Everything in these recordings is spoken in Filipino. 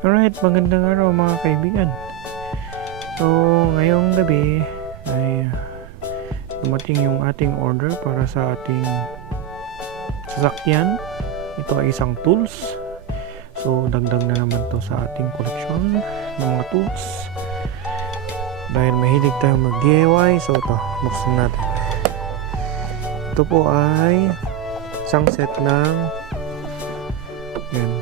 Alright, magandang araw mga kaibigan. So, ngayong gabi ay dumating yung ating order para sa ating sasakyan. Ito ay isang tools. So, dagdag na naman to sa ating koleksyon ng mga tools. Dahil mahilig tayo mag-DIY, so ito, buksan natin. Ito po ay isang set ng yan.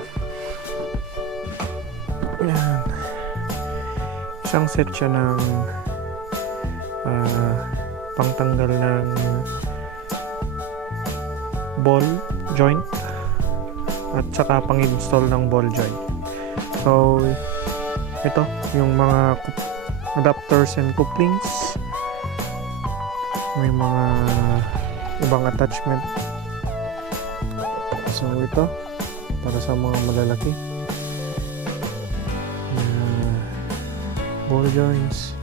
Isang set siya ng pangtanggal ng ball joint at saka pang-install ng ball joint. So ito yung mga adapters and couplings, may mga ibang attachment. So ito para sa mga malalaki ball joints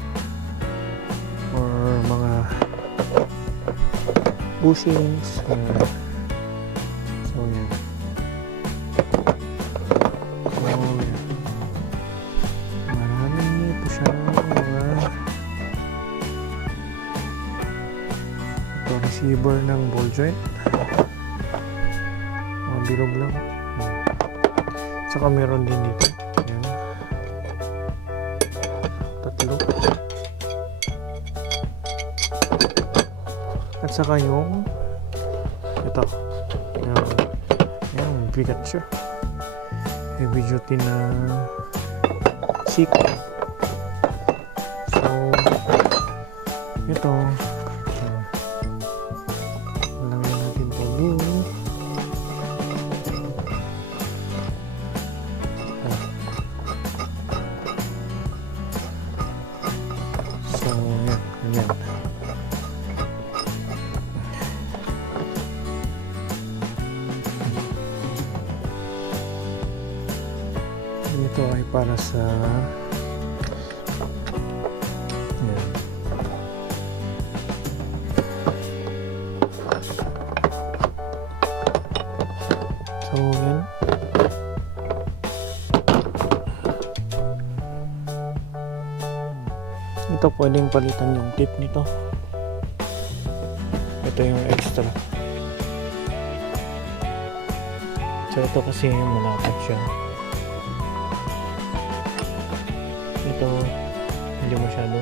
or mga bushings. So yan. Marami po siya mga ito, receiver ng ball joint, mga bilog lang. Saka meron din dito tatlo, at saka yung ito, yung bigat siya, heavy duty na stick. So ito lagyan natin ito dito. So yan. Ito ay para sa yan. So yan. Ito pwedeng palitan yung tip nito. Ito yung extra. So ito kasi malapad siya. Ito hindi masyado.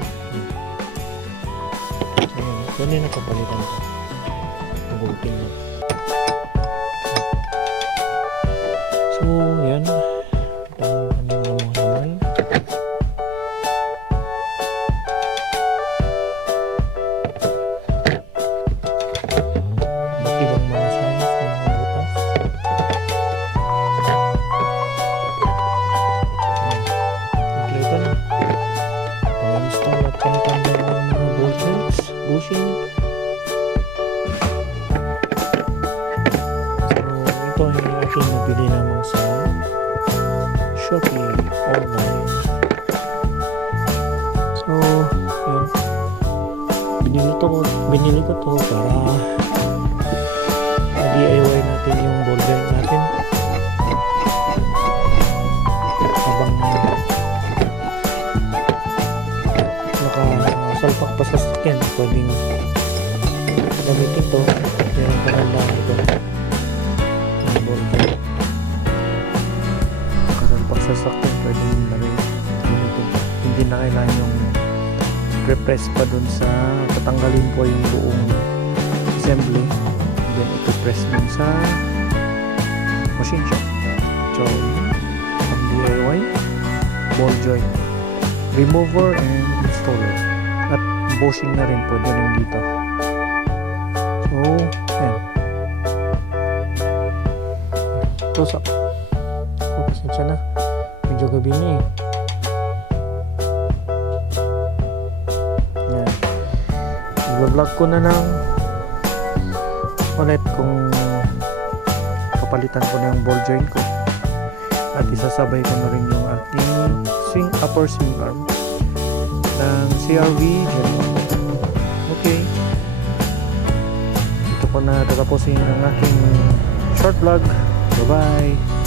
So yan, pwede na kapalitan ito. Mabuting na. So yan. Bushing. So ito ay aking nabili naman sa Shopee online. So yun, binili ko to para DIY natin yung ball joint natin habang nakasalpak pa sa sasakyan. Pwedeng gamitin to, pero parang ito yung ball joint nakasalpak sa sasakyan, pwedeng gamitin. Hindi na kailangan yung pre-press pa dun sa tatanggalin po yung buong assembly, then ito-press dun sa machine shop. So ang DIY ball joint remover and installer, at bushing na rin pwede rin dito. So yan, close up. Pasensya na, medyo gabi na eh. Yan, i-vlog ko na lang ulit kung kapalitan ko na yung ball joint ko, at isasabay ko na rin yung ating upper swing arm ng CRV Gen. Okay, dito ko na tatapusin ang aking short vlog. Bye bye.